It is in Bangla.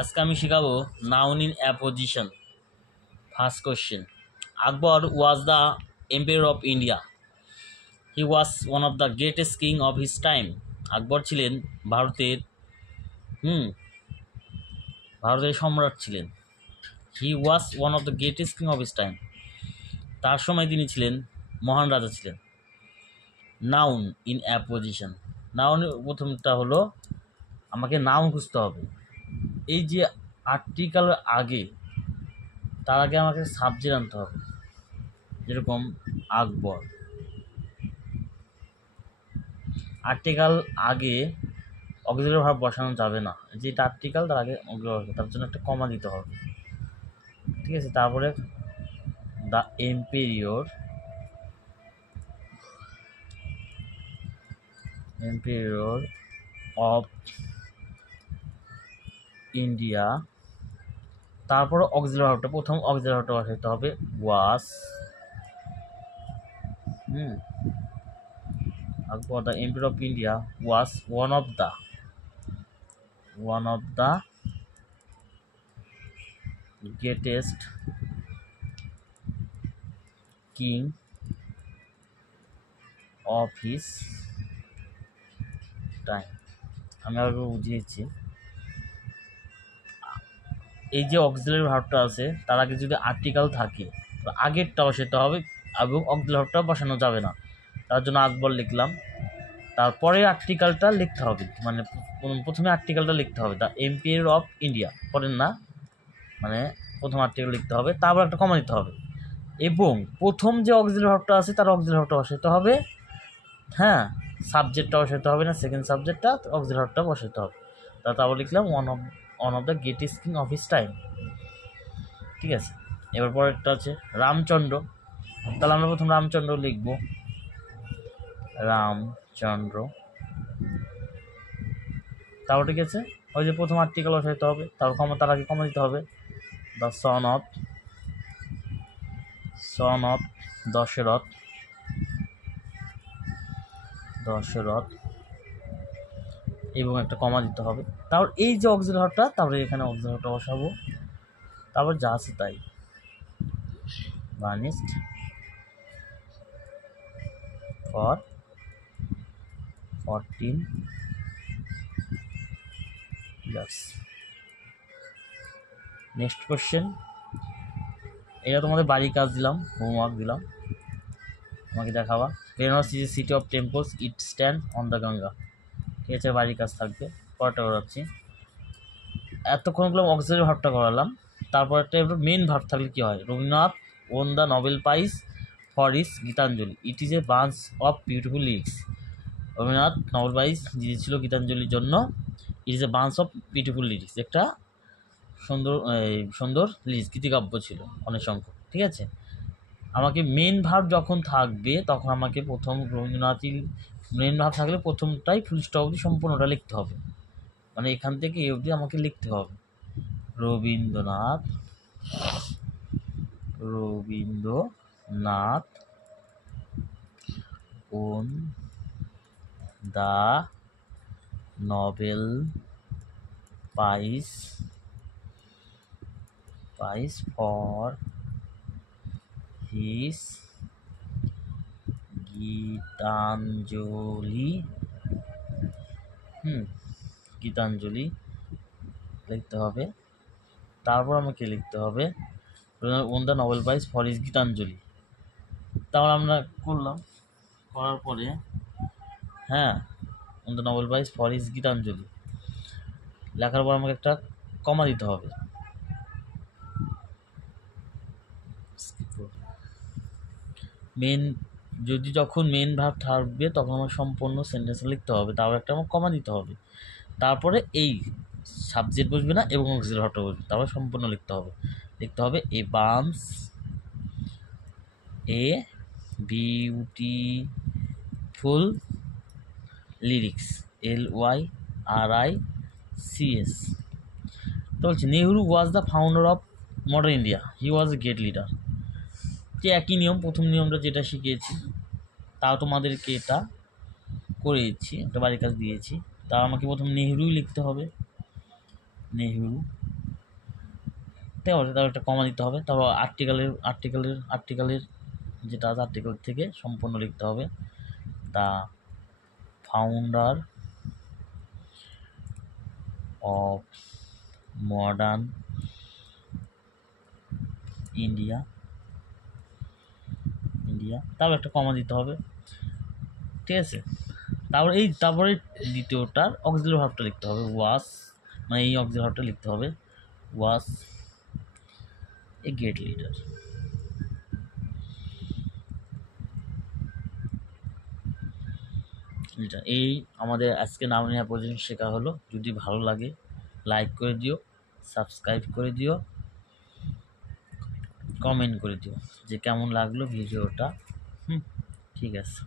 আজকে আমি শেখাবো noun in apposition. First question, Akbar was the empire of India. He was one of the greatest king of his time. Akbar ছিলেন ভারতের সম্রাট ছিলেন। He was one of the greatest king of his time, তার সময় তিনি ছিলেন মহান রাজা ছিলেন। নাউন ইন অ্যাপোজিশন, নাউন প্রথমটা হলো আমাকে নাউন খুঁজতে হবে। এই যে আর্টিকেল আগে, তার আগে আমাকে সাবজেক্ট আনতে হবে। যেরকম আকবর, আর্টিকেল আগে অক্সিলারি ভার্ব বসানো যাবে না। যেটা আর্টিকেল তার আগে অক্সিলারি, তার জন্য একটা কমা দিতে হবে, ঠিক আছে। তারপরে দ্য এম্পায়ার অফ ইন্ডিয়া, তারপরে অক্সিলারি ভার্বটা, প্রথম অক্সিলারি ভার্বটা বসাইতে হবে was. Akbar the empire of India was one of the greatest king of his time. আমি আবার বুঝিয়েছি, এই যে অক্সিলারি ভার্বটা আছে তার আগে যদি আর্টিকেল থাকে তো আগেরটা বসাতে হবে এবং অক্সিলারি ভার্বটা বসানো যাবে না। তার জন্য আকবর লিখলাম, তারপরে আর্টিকেলটা লিখতে হবে, মানে প্রথমে আর্টিকেলটা লিখতে হবে দ্য এম্পায়ার অফ ইন্ডিয়া, পরের না, মানে প্রথম আর্টিকেল লিখতে হবে, তারপর একটা কমা দিতে হবে এবং প্রথম যে অক্সিলারি ভার্বটা আছে তার অক্সিলারি ভার্বটা বসাতে হবে। সাবজেক্টটা বসাতে হবে না, সেকেন্ড সাবজেক্টটা, অক্সিলারি ভার্বটা বসাতে হবে। তারপর লিখলাম one of the greatest king of his time, ঠিক আছে। এবার পরেরটা আছে রামচন্দ্র। তাহলে আমরা প্রথম রামচন্দ্র লিখব, রামচন্দ্র। তারপর ঠিক আছে, ওই যে প্রথম আর্টিকেল বসাইতে হবে, তারপর তার আগে কমা দিতে হবে দ্য সন অফ দশরথ এবং একটা কমা দিতে হবে। তারপর এই যে অক্সিলারি ভার্বটা, তারপরে এখানে অক্সিলারি ভার্বটা বসাবো, তারপর যা আছে তাই। Banished for 14 years। Next question, এটা তোমাদের বাড়ির কাজ দিলাম, হোমওয়ার্ক দিলাম, তোমাকে দেখাবা। Benares is a city of temples, it stands on the Ganga. ঠিক আছে, বাড়ির কাজ থাকবে, পরটা করাচ্ছি। এতক্ষণগুলো অক্সিলারি ভার্বটা করালাম, তারপর একটা মেন ভার্ব থাকলে কি হয়। Rabindranath won the Nobel prize for his Gitanjali, it is a bunch of beautiful lyrics. Rabindranath Nobel prize জিতেছিল গীতাঞ্জলির জন্য, it is a bunch of beautiful lyrics, একটা সুন্দর লিরিক্স, গীতিকাব্য ছিল অনেক সংখ্যক, ঠিক আছে। আমাকে মেন ভার্ব যখন থাকবে তখন আমাকে প্রথম রবীন্দ্রনাথই মেন ভার্ব থাকলে প্রথমটাই ফুল স্টপ অবধি সম্পূর্ণটা লিখতে হবে, মানে এখান থেকে এই অবধি আমাকে লিখতে হবে। Rabindranath won the Nobel prize for his Gitanjali লিখতে হবে। তারপর আমাকে লিখতে হবে won the Nobel prize for his Gitanjali. তারপর আমরা করলাম, করার পরে won the Nobel prize for his Gitanjali লেখার পর আমাকে একটা কমা দিতে হবে। যখন মেন ভার্ব থাকবে তখন আমার সম্পূর্ণ সেন্টেন্স লিখতে হবে, তারপর একটা আমার কমা দিতে হবে, তারপরে এই সাবজেক্ট বসবে না এবং অক্সিলারি ভার্বটা বসবে, তারপর সম্পূর্ণ লিখতে হবে a bunch a beautiful lyrics, LYRICS। তো বলছি Nehru was the founder of modern India, he was a great leader. যে একই নিয়ম, প্রথম নিয়মটা যেটা শিখিয়েছি তাও তোমাদেরকে এটা করিয়েছি, একটা বাড়ির কাজ দিয়েছি। তা আমাকে প্রথম নেহরুই লিখতে হবে, নেহরু। ঠিক আছে, তারপর একটা কমা দিতে হবে, তারপর আর্টিকেলের যেটা আছে আর্টিকেল থেকে সম্পূর্ণ লিখতে হবে the founder of modern India, তারপর একটা কমা দিতে হবে, ঠিক আছে। তারপরে দ্বিতীয়টার অক্সিলারি ভার্বটা লিখতে হবে, ওয়াজ, মানে এই অক্সিলারি ভার্বটা লিখতে হবে, ওয়াজ এ গ্রেট লিডার। এই আমাদের আজকে নাম নেওয়া পর্যন্ত শেখা হলো। যদি ভালো লাগে লাইক করে দিও, সাবস্ক্রাইব করে দিও, কমেন্ট করে দিও যে কেমন লাগলো ভিডিওটা। ঠিক আছে।